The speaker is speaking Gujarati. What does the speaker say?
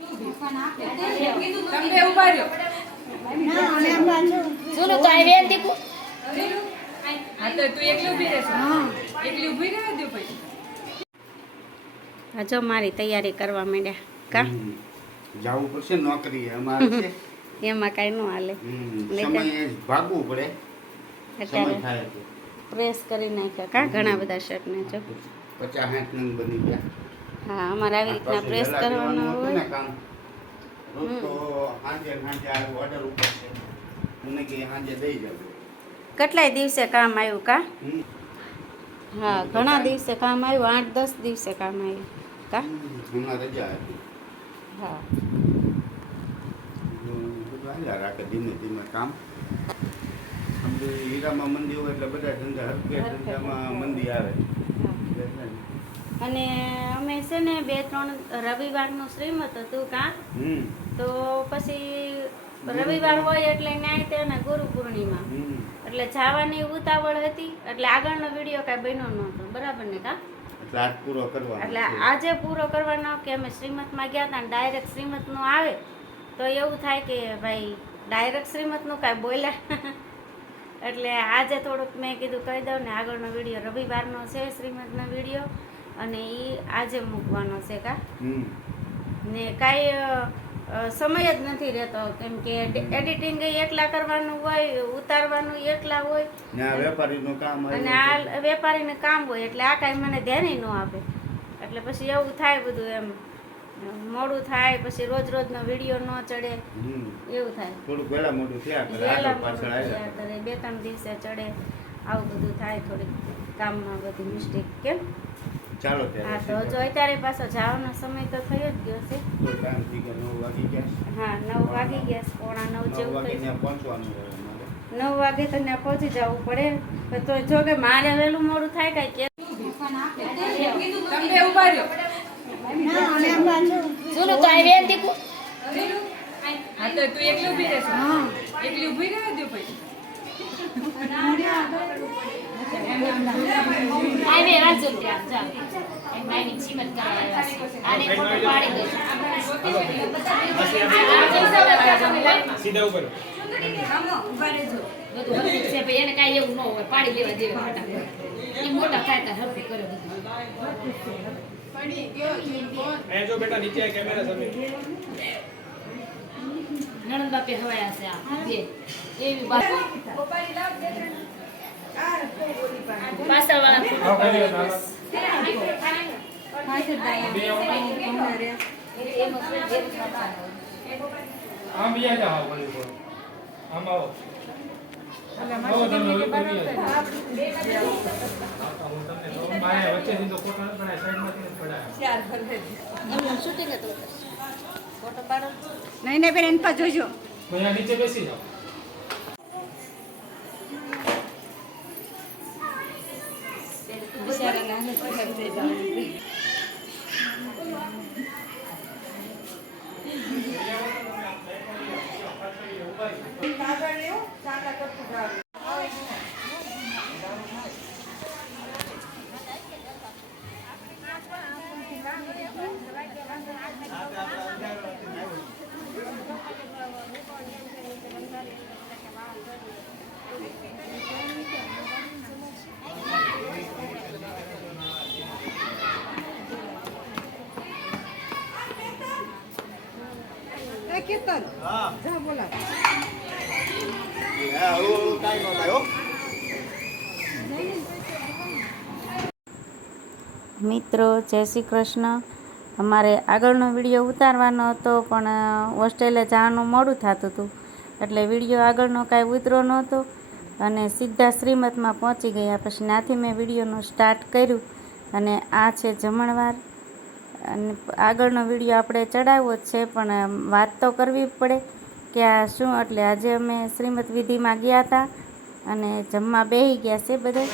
તમે ઉભા રહ્યો. સુનો તો આ વેન દીકુ હા તો તું એકલી ઊભી રહેશે. હા એકલી ઊભી રહે દે ભાઈ. જો મારી તૈયારી કરવા માંડ્યા કા જવું પડશે નોકરી અમારે છે એમાં કાંઈ ન હાલે સમય ભાગવું પડે સમય અત્યારે થાય તો પ્રેસ કરી નાખ્યા કા ઘણા બધા શર્ટને જો 50-60 નંગ બની ગયા. હા અમારે આવી રીતના પ્રેસ કરવાનો હોય કામ રોજ તો સાંજે ઓર્ડર ઉપર છે મને કે સાંજે દઈ જાવ. કેટલાય દિવસે કામ આવ્યું કા હા ઘણા દિવસે કામ આવ્યું 8-10 દિવસે કામ આવ્યું કા હમણાં રજા હતી. હા રાખે ધીમે ધીમે કામ હીરામાં મંદી હોય એટલે બધા ધંધા હરકે ધંધામાં મંદી આવે. અને અમે છે ને 2-3 રવિવારનું શ્રીમત હતું કા તો પછી રવિવાર હોય એટલે ન્યાય તે ને ગુરુ પૂર્ણિમા એટલે જવાની ઉતાવળ હતી એટલે આગળનો વિડીયો કાંઈ બન્યો નહોતો બરાબર ને કા એટલે આજ પૂરો કરવાનો એટલે આજે પૂરો કરવાનો કે અમે શ્રીમતમાં ગયા હતા ને ડાયરેક્ટ શ્રીમતનું આવે તો એવું થાય કે ભાઈ ડાયરેક્ટ શ્રીમતનું કાંઈ બોલ્યા એટલે આજે થોડુંક મેં કીધું કહી દઉં ને આગળનો વિડીયો રવિવારનો છે શ્રીમતનો વિડીયો અને એ આજે મૂકવાનો છે કા ને કાંઈ સમય જ નથી રહેતો કેમ કે એડિટિંગ એકલા કરવાનું હોય ઉતારવાનું એકલા હોય વેપારીનું કામ અને આ વેપારીનું કામ હોય એટલે આ કાંઈ મને ધ્યાન ન આપે એટલે પછી એવું થાય બધું એમ મોડું થાય પછી રોજનો વિડીયો ન ચડે એવું થાય થોડું વહેલા મોડું થયા કરે આગળ પાછળ આવ્યા કરે 2-3 દિવસે ચડે આવું બધું થાય થોડીક કામમાં બધી મિસ્ટેક કેમ ચાલો હા તો જો અત્યારે પાછો જવાનો સમય તો થઈ જ ગયો છે કોઈ ટાઈમ થઈ ગયા 9 વાગી ગયા. હા 9 વાગી ગયા છે, 8:45 જેવું થઈ ત્યાં પહોંચવાનું હોય અમારે. 9 વાગે તો ત્યાં પહોંચી જવું પડે તો જો કે મારે વહેલું મોડું થાય કાંઈ કે તમે ઉભા રહ્યો. સુનો તો આ વેન દીકુ હા તો તું એકલી ઊભી રહેશે. હા એકલી ઊભી રહે દે ભાઈ. આ વે રાજુ જા એક માઈની ચીમત કરાવ્યા છે આને ફોટો પાડી દે સીધા ઉપર ઉભા રહેજો. બધું હરખું છે ભાઈ એને કાંઈ એવું ન હોય પાડી લેવા દેવા ફટાફટ એ મોટા ખાતા હરખું કરે બધું એ જો બેટા નીચે કેમેરા સામે નણંદ બાપે હવાયા છે આ બે એવી વાત પાછળવાળા આમ બીજા જાઓ બોલી બોલ આમ આવો વચ્ચેથી તો ફોટો ન પડાય સાઈડમાંથી પડાય શૂટિંગ હતું ફોટો પાડો નહીં બેન એન પર જોજો. અહીંયા નીચે બેસી જાઓ કીર્તન હા જા બોલા. કાંઈ ન થાય હો. મિત્રો જય શ્રી કૃષ્ણ. અમારે આગળનો વિડીયો ઉતારવાનો હતો પણ હોસ્ટેલે જવાનું મોડું થતું હતું એટલે વિડીયો આગળનો કાંઈ ઉતરો નહોતો અને સીધા શ્રીમતમાં પહોંચી ગયા. પછી ત્યાંથી મેં વિડીયોનું સ્ટાર્ટ કર્યું અને આ છે જમણવાર અને આગળનો વિડીયો આપણે ચડાવ્યો જ છે પણ વાત તો કરવી પડે કે આ શું એટલે આજે અમે શ્રીમત વિધિમાં ગયા હતા અને જમવા બેસી ગયા છે બધા